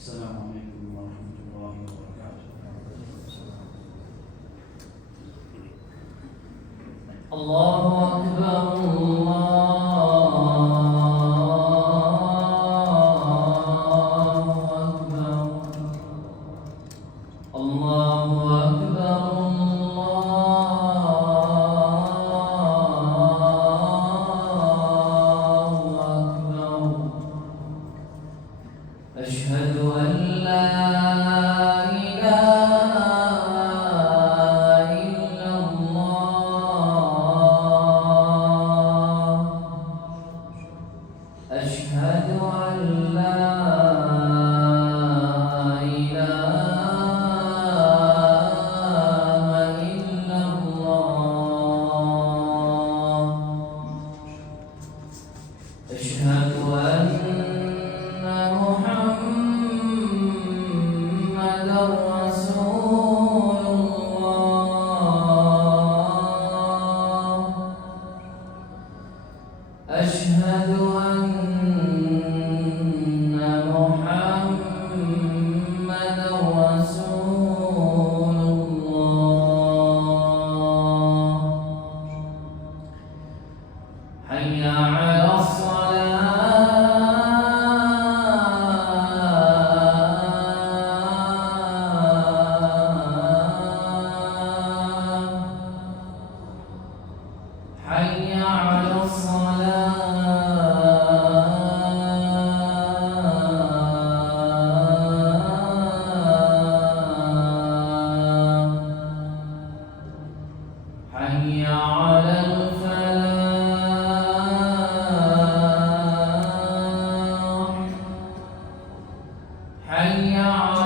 السلام عليكم ورحمة الله وبركاته. الله أكبر الله أكبر أشهد أن لا إله إلا الله أشهد أن لا إله إلا الله أشهد أن محمدًا رسول الله أشهد أن محمدًا رسول الله حي على حي على الصلاة حي على الفلاح حي على